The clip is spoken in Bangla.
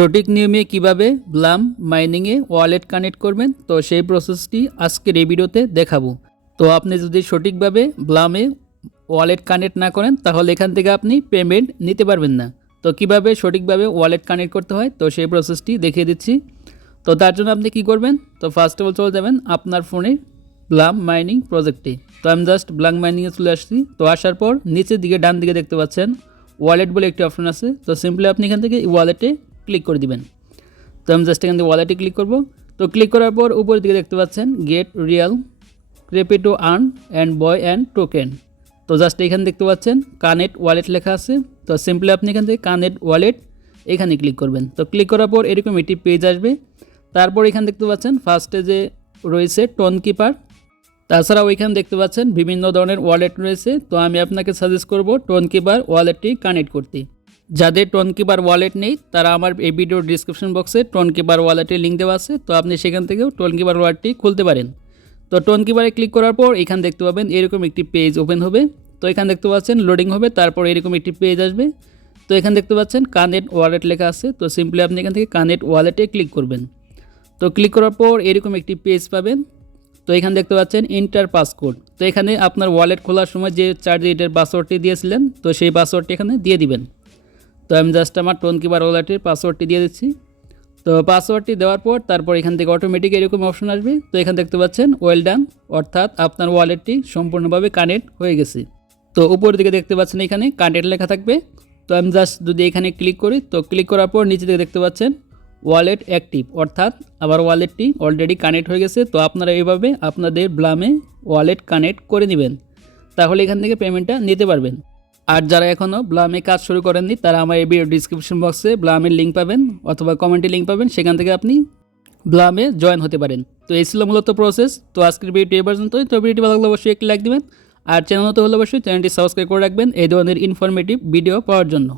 সঠিক নিয়মে কিভাবে ব্লাম মাইনিংয়ে ওয়ালেট কানেক্ট করবেন, তো সেই প্রসেসটি আজকের এই ভিডিওতে দেখাবো। তো আপনি যদি সঠিকভাবে ব্লামে ওয়ালেট কানেক্ট না করেন তাহলে এখান থেকে আপনি পেমেন্ট নিতে পারবেন না। তো কিভাবে সঠিকভাবে ওয়ালেট কানেক্ট করতে হয় তো সেই প্রসেসটি দেখিয়ে দিচ্ছি। তো তার জন্য আপনি কি করবেন, তো ফার্স্ট অফ অল চলে যাবেন আপনার ফোনে ব্লাম মাইনিং প্রজেক্টে। তো আমি জাস্ট ব্লাম মাইনিংয়ে চলে আসছি। তো আসার পর নিচের দিকে ডান দিকে দেখতে পাচ্ছেন ওয়ালেট বলে একটি অপশন আছে। তো সিম্পলি আপনি এখান থেকে ওয়ালেটে ক্লিক করে দিবেন। তো আমি জাস্ট এখান থেকে ওয়ালেটে ক্লিক করব। তো ক্লিক করার পর উপরের দিকে দেখতে পাচ্ছেন get real crypto earn and buy and token. তো জাস্ট এখানে দেখতে পাচ্ছেন কানেক্ট ওয়ালেট লেখা আছে। তো সিম্পলি আপনি এখান থেকে কানেক্ট ওয়ালেট এখানে ক্লিক করবেন। তো ক্লিক করার পর এরকম একটি পেজ আসবে। তারপর এখানে দেখতে পাচ্ছেন ফার্স্টে যে রয়েছে টোন কিপার, তাছাড়াও এখানে দেখতে পাচ্ছেন বিভিন্ন ধরনের ওয়ালেট রয়েছে। তো আমি আপনাকে সাজেস্ট করব টোন কিপার ওয়ালেটটি কানেক্ট করতে। যাদের টোন কিপার ওয়ালেট নেই তারা আমার এই ভিডিওর ডিসক্রিপশন বক্সে টোন কিপার ওয়ালেটের লিঙ্ক দেওয়া আছে। তো আপনি সেখান থেকেও টোন কিপার ওয়ালেটটি খুলতে পারেন। তো টোন কিপারে ক্লিক করার পর এখানে দেখতে পাবেন এরকম একটি পেজ ওপেন হবে। তো এখানে দেখতে পাচ্ছেন লোডিং হবে, তারপর এরকম একটি পেজ আসবে। তো এখানে দেখতে পাচ্ছেন কানেক্ট ওয়ালেট লেখা আছে। তো সিম্পলি আপনি এখান থেকে কানেক্ট ওয়ালেটে ক্লিক করবেন। তো ক্লিক করার পর এরকম একটি পেজ পাবেন। তো এখানে দেখতে পাচ্ছেন ইন্টার পাসকোড। তো এখানে আপনার ওয়ালেট খোলার সময় যে 4 ডিজিটের পাসওয়ার্ডটি দিয়েছিলেন তো সেই পাসওয়ার্ডটি এখানে দিয়ে দিবেন। তো আমি জাস্ট আমার টোন কিপার ওয়ালেটের পাসওয়ার্ডটি দিয়ে দিচ্ছি। তো পাসওয়ার্ডটি দেওয়ার পর তারপর এখান থেকে অটোমেটিক এরকম অপশন আসবে। তো এখানে দেখতে পাচ্ছেন ওয়েল ডান, অর্থাৎ আপনার ওয়ালেটটি সম্পূর্ণভাবে কানেক্ট হয়ে গেছে। তো উপরের দিকে দেখতে পাচ্ছেন এখানে কানেক্ট লেখা থাকবে। তো আমি জাস্ট যদি এখানে ক্লিক করি, তো ক্লিক করার পর নিচে দিকে দেখতে পাচ্ছেন ওয়ালেট অ্যাক্টিভ, অর্থাৎ আমার ওয়ালেটটি অলরেডি কানেক্ট হয়ে গেছে। তো আপনারা এইভাবে আপনাদের ব্লামে ওয়ালেট কানেক্ট করে নেবেন, তাহলে এখান থেকে পেমেন্টটা নিতে পারবেন। আর যারা এখনও ব্লামে কাজ শুরু করেননি তারা আমার এই ভিডিও ডিসক্রিপশন বক্সে ব্লামের লিঙ্ক পাবেন অথবা কমেন্টে লিঙ্ক পাবেন, সেখান থেকে আপনি ব্লামে জয়েন হতে পারেন। তো এই ছিল মূলত প্রসেস। তো আজকের ভিডিওটি এই পর্যন্তই। তো ভিডিওটি ভালো লাগলে অবশ্যই একটি লাইক দিবেন, আর চ্যানেল নতুন হলে অবশ্যই চ্যানেলটি সাবস্ক্রাইব করে রাখবেন এই ধরনের ইনফরমেটিভ ভিডিও পাওয়ার জন্য।